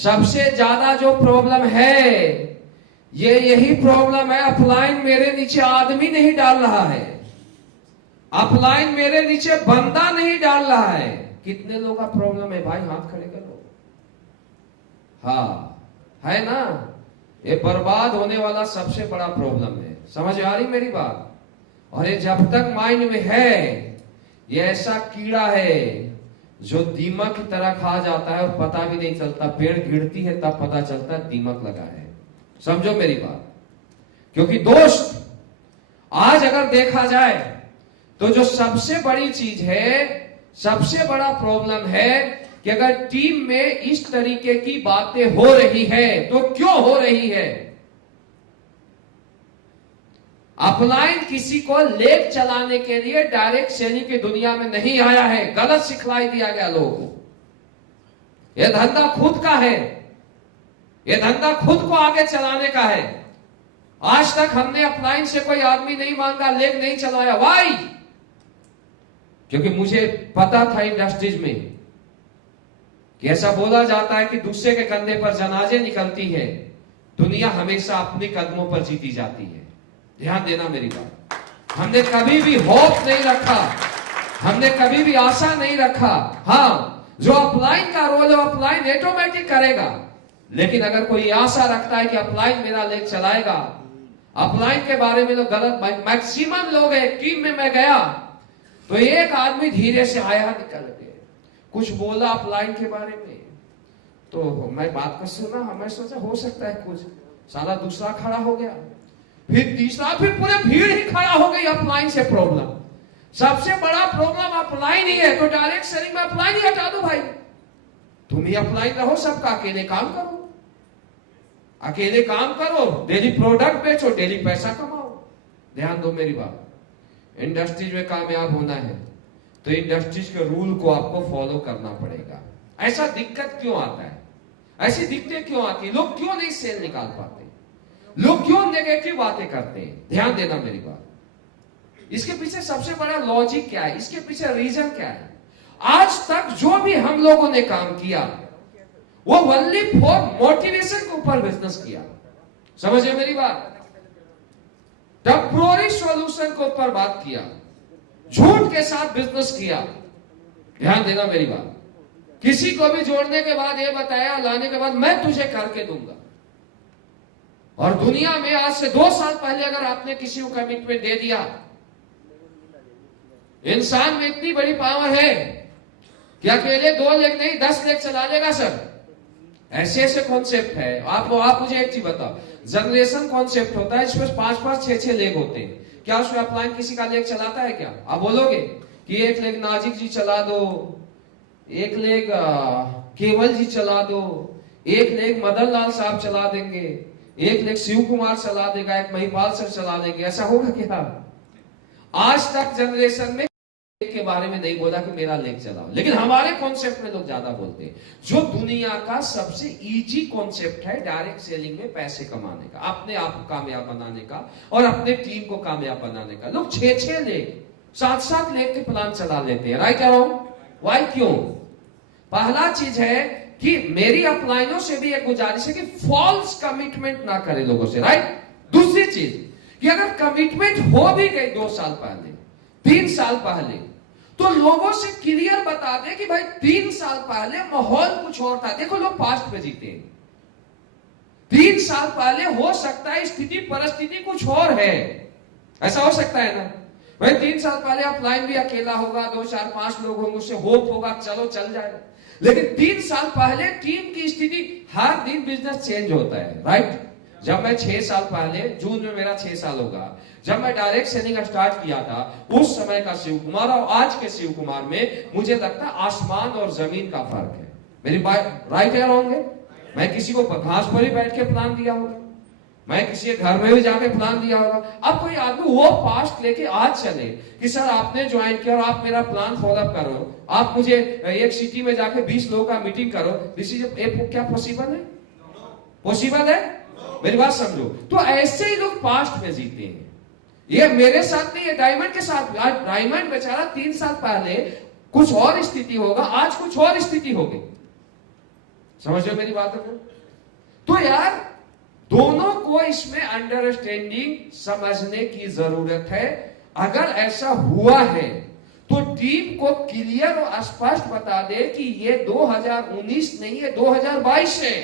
सबसे ज्यादा जो प्रॉब्लम है ये यही प्रॉब्लम है, अपलाइन मेरे नीचे आदमी नहीं डाल रहा है, अपलाइन मेरे नीचे बंदा नहीं डाल रहा है। कितने लोगों का प्रॉब्लम है भाई, हाथ खड़े करो। हाँ है ना, ये बर्बाद होने वाला सबसे बड़ा प्रॉब्लम है। समझ आ रही मेरी बात? और ये जब तक माइंड में है, ये ऐसा कीड़ा है जो दीमक की तरह खा जाता है और पता भी नहीं चलता। पेड़ गिरती है तब पता चलता है दीमक लगा है। समझो मेरी बात। क्योंकि दोस्त, आज अगर देखा जाए तो जो सबसे बड़ी चीज है, सबसे बड़ा प्रॉब्लम है कि अगर टीम में इस तरीके की बातें हो रही है तो क्यों हो रही है? अपलाइन किसी को लेग चलाने के लिए डायरेक्ट सेलिंग की दुनिया में नहीं आया है, गलत सिखलाई दिया गया लोगों को। यह धंधा खुद का है, यह धंधा खुद को आगे चलाने का है। आज तक हमने अपलाइन से कोई आदमी नहीं मांगा, लेग नहीं चलाया। वाई? क्योंकि मुझे पता था इंडस्ट्रीज में कि ऐसा बोला जाता है कि दूसरे के कंधे पर जनाजे निकलती है, दुनिया हमेशा अपने कदमों पर जीती जाती है। ध्यान देना मेरी बात। हमने कभी भी होप नहीं रखा, हमने कभी भी आशा नहीं रखा। हाँ, जो अपलाइन का रोल है अपलाइन ऑटोमेटिक करेगा, लेकिन अगर कोई आशा रखता है कि अपलाइन मेरा लेग चलाएगा, अपलाइन के बारे में तो गलत, मैक्सिमम लोग है। टीम में मैं गया तो एक आदमी धीरे से आया, निकल गया, कुछ बोला अपलाइन के बारे में, तो मैं बात को सुना, मैं सोचा हो सकता है कुछ, साला दूसरा खड़ा हो गया, फिर तीसरा, फिर पूरे भीड़ ही खड़ा हो गई। अपलाइन से प्रॉब्लम, सबसे बड़ा प्रॉब्लम अपलाइन ही है। तो डायरेक्ट सेलिंग में अपलाइन ही हटा दो भाई। तुम ही अपलाइन रहो, सबका अकेले काम करो, अकेले काम करो, डेली प्रोडक्ट बेचो, डेली पैसा कमाओ। ध्यान दो मेरी बात। इंडस्ट्रीज में कामयाब होना है तो इंडस्ट्रीज के रूल को आपको फॉलो करना पड़ेगा। ऐसा दिक्कत क्यों आता है, ऐसी दिक्कतें क्यों आती है, लोग क्यों नहीं सेल निकाल पाते, लोग क्यों नेगेटिव बातें करते हैं? ध्यान देना मेरी बात। इसके पीछे सबसे बड़ा लॉजिक क्या है, इसके पीछे रीजन क्या है? आज तक जो भी हम लोगों ने काम किया वो ओनली फॉर मोटिवेशन के ऊपर बिजनेस किया। समझे मेरी बात? टेम्पररी सॉल्यूशन के ऊपर बात किया, झूठ के साथ बिजनेस किया। ध्यान देना मेरी बात। किसी को भी जोड़ने के बाद ये बताया, लाने के बाद मैं तुझे करके दूंगा। और दुनिया में आज से 2 साल पहले अगर आपने किसी को कमिटमेंट दे दिया, इंसान में इतनी बड़ी पावर है कि अकेले 2 लेग नहीं 10 लेग चला लेगा सर। ऐसे ऐसे कॉन्सेप्ट है। आप मुझे एक चीज बताओ, जनरेशन कॉन्सेप्ट होता है, इसमें 5-5, 6-6 लेग होते हैं। क्या उसमें अपलाइन किसी का लेग चलाता है क्या? आप बोलोगे कि एक लेग नाजिक जी चला दो, एक लेग केवल जी चला दो, एक लेग मदन लाल साहब चला देंगे, एक लेग शिव कुमार चला देगा, एक महिपाल सर चला देंगे। ऐसा होगा क्या? आज तक जनरेशन में के बारे में नहीं बोला कि मेरा लेग चलाओ, लेकिन हमारे कॉन्सेप्ट में लोग ज्यादा बोलते हैं। जो दुनिया का सबसे इजी कॉन्सेप्ट है डायरेक्ट सेलिंग में पैसे कमाने का, अपने आप को कामयाब बनाने का और अपने टीम को कामयाब बनाने का, लोग 6-6 लेग 7-7 लेग के प्लान चला लेते हैं। राइट या रॉन्ग? व्हाई? क्यों? पहला चीज है कि मेरी अपलाइनों से भी एक गुजारिश है कि फॉल्स कमिटमेंट ना करें लोगों से। राइट? दूसरी चीज कि अगर कमिटमेंट हो भी गई 2 साल पहले, 3 साल पहले, तो लोगों से क्लियर बता दे कि भाई 3 साल पहले माहौल कुछ और था। देखो लोग पास्ट में जीते हैं, 3 साल पहले हो सकता है स्थिति परिस्थिति कुछ और है, ऐसा हो सकता है ना भाई। 3 साल पहले अपलाइन भी अकेला होगा, 2, 4, 5 लोग होंगे, उससे होप होगा चलो चल जाएगा। लेकिन 3 साल पहले टीम की स्थिति, हर दिन बिजनेस चेंज होता है। राइट? जब मैं 6 साल पहले, जून में मेरा 6 साल होगा, जब मैं डायरेक्ट सेलिंग स्टार्ट किया था, उस समय का शिव कुमार और आज के शिव कुमार में मुझे लगता है आसमान और जमीन का फर्क है। मेरी बात राइट है रॉन्ग है? मैं किसी को घास पर ही बैठ के प्लान दिया होगा, मैं किसी के घर में भी जाके प्लान दिया होगा। अब कोई आदमी वो पास्ट लेके आज चले कि सर आपने ज्वाइन किया और आप मेरा प्लान फॉलोअप करो, आप मुझे एक सिटी में जाके 20 लोगों का मीटिंग करो, दिस इज क्या पॉसिबल है? पॉसिबल है? मेरी बात समझो। तो ऐसे ही लोग पास्ट में जीते हैं। ये मेरे साथ नहीं है, डायमंड के साथ। आज डायमंड बेचारा 3 साल पहले कुछ और स्थिति होगा, आज कुछ और स्थिति होगी। समझ रहे हो मेरी बातों को? तो यार दोनों को इसमें अंडरस्टैंडिंग समझने की जरूरत है। अगर ऐसा हुआ है तो टीम को क्लियर और स्पष्ट बता दे कि ये 2019 नहीं है, 2022 है,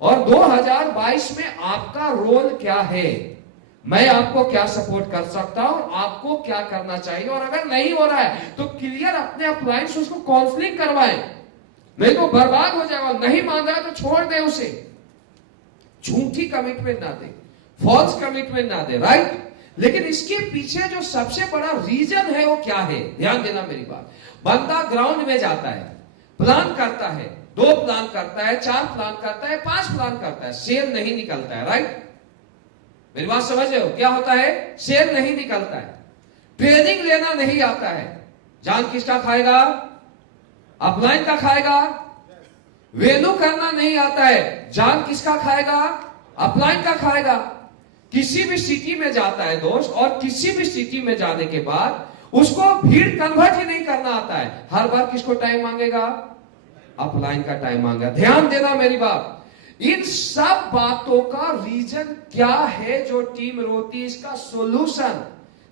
और 2022 में आपका रोल क्या है, मैं आपको क्या सपोर्ट कर सकता हूं, आपको क्या करना चाहिए। और अगर नहीं हो रहा है तो क्लियर अपने अपलाइन से उसको काउंसलिंग करवाएं, नहीं तो बर्बाद हो जाएगा। नहीं मान रहा है तो छोड़ दे उसे, झूठी कमिटमेंट ना दे, फॉल्स कमिटमेंट ना दे, राइट। लेकिन इसके पीछे जो सबसे बड़ा रीजन है वो क्या है, ध्यान देना मेरी बात। बंदा ग्राउंड में जाता है, प्लान करता है, 2 प्लान करता है, 4 प्लान करता है, 5 प्लान करता है, सेल नहीं निकलता है, राइट। मेरी बात समझ रहे हो? क्या होता है? सेल नहीं निकलता है। ट्रेनिंग लेना नहीं आता है, जान किसका खाएगा? अपलाइन का खाएगा। वेन्यू करना नहीं आता है, जान किसका खाएगा? अपलाइन का खाएगा। किसी भी सिटी में जाता है दोस्त, और किसी भी सिटी में जाने के बाद उसको भीड़ कन्वर्ट ही नहीं करना आता है, हर बार किसको टाइम मांगेगा? अपलाइन का टाइम मांगेगा। ध्यान देना मेरी बात। इन सब बातों का रीजन क्या है जो टीम रोती, इसका सॉल्यूशन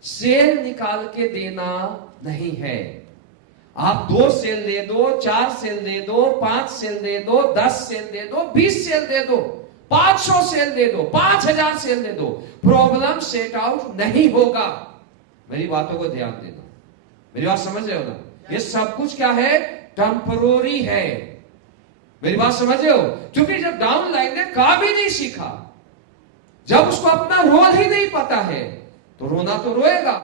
सेल निकाल के देना नहीं है। आप 2 सेल दे दो, 4 सेल दे दो, 5 सेल दे दो, 10 सेल दे दो, 20 सेल दे दो, 500 सेल दे दो, 5000 सेल दे दो, प्रॉब्लम सेट आउट नहीं होगा। मेरी बातों को ध्यान देना, मेरी बात समझ रहे हो ना? ये सब कुछ क्या है? टेम्पररी है। मेरी बात समझ रहे हो? क्योंकि जब डाउन लाइन ने काम ही नहीं सीखा, जब उसको अपना रोल ही नहीं पता है, तो रोना तो रोएगा।